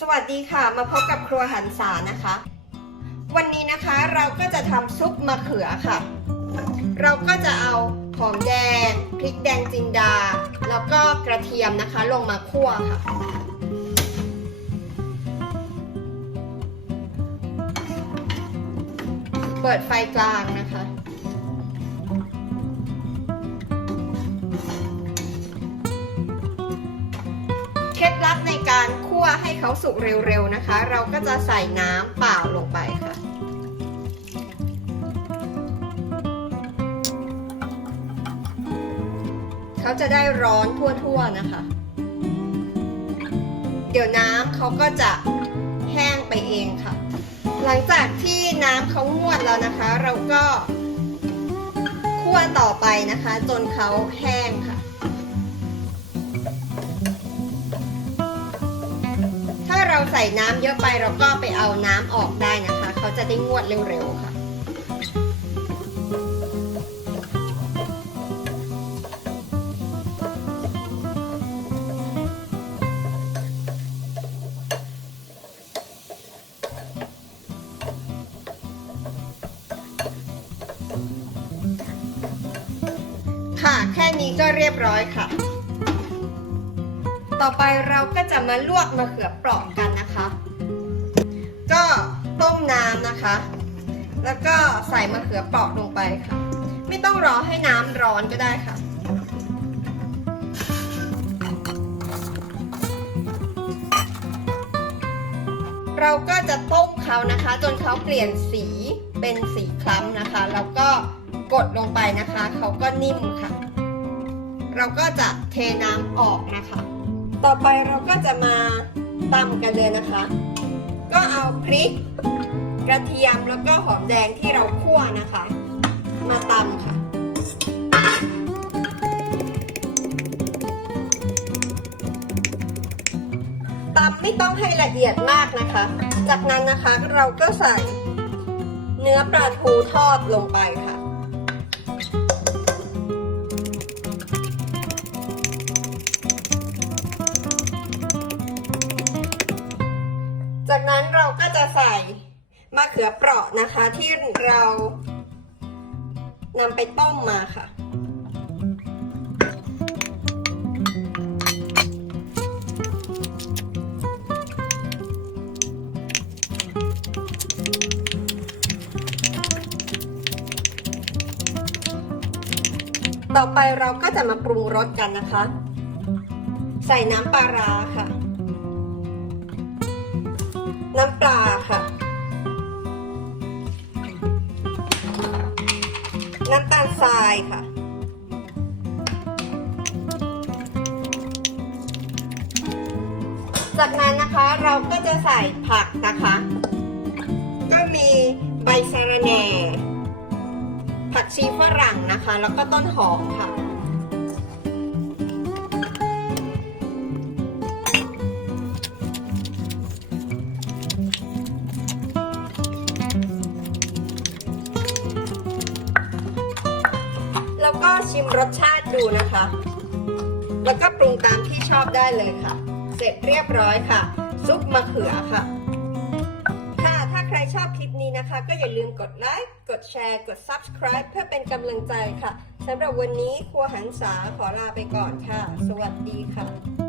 สวัสดีค่ะมาพบกับครัวหันษานะคะ วันนี้นะคะเราก็จะทำซุปมะเขือค่ะ เราก็จะเอาหอมแดงพริกแดงจินดา แล้วก็กระเทียมนะคะลงมาคั่วค่ะ เปิดไฟกลางนะคะเคล็ดลับในการคั วให้เขาสุกเร็วๆนะคะ เราก็จะใส่น้ำเปล่าลงไปค่ะเขาจะได้ร้อนทั่วๆนะคะ เดี๋ยวน้ำเขาก็จะแห้งไปเองค่ะ หลังจากที่น้ำเขางวดแล้วนะคะ เราก็คั่วต่อไปนะคะ จนเขาแห้งค่ะ ใส่น้ำเยอะไปเราก็ไปเอาน้ำออกได้นะคะ เขาจะได้งวดเร็วๆค่ะ ค่ะแค่นี้ก็เรียบร้อยค่ะ ต่อไปเราก็จะมาลวกมะเขือเปราะกัน นะคะ ก็ต้มน้ำนะคะ แล้วก็ใส่มะเขือเปราะลงไปค่ะ ไม่ต้องรอให้น้ำร้อนก็ได้ค่ะ เราก็จะต้มเขานะคะ จนเขาเปลี่ยนสีเป็นสีคล้ำนะคะ แล้วก็กดลงไปนะคะ เขาก็นิ่มค่ะ เราก็จะเทน้ำออกนะคะ ต่อไปเราก็จะมา ตำกันเลยนะคะ ก็เอาพริก กระเทียมแล้วก็หอมแดงที่เราคั่วนะคะ มาตำค่ะตำไม่ต้องให้ละเอียดมากนะคะ จากนั้นนะคะเราก็ใส่เนื้อปลาทูทอดลงไปค่ะ จากนั้นเราก็จะใส่มะเขือเปราะนะคะที่เรานำไปต้มมาค่ะ ต่อไปเราก็จะมาปรุงรสกันนะคะ ใส่น้ำปลาร้าค่ะ น้ำปลาค่ะ น้ำตาลทรายค่ะ จากนั้นนะคะเราก็จะใส่ผักนะคะ ก็มีใบสะระแหน่ผักชีฝรั่งนะคะ แล้วก็ต้นหอมค่ะ ก็ชิมรสชาติดูนะคะ แล้วก็ปรุงตามที่ชอบได้เลยค่ะ เสร็จเรียบร้อยค่ะ ซุปมะเขือค่ะ ค่ะ ถ้าใครชอบคลิปนี้นะคะ ก็อย่าลืมกดไลค์ กดแชร์ กด subscribe เพื่อเป็นกำลังใจค่ะสำหรับวันนี้ครัวหันษาขอลาไปก่อนค่ะ สวัสดีค่ะ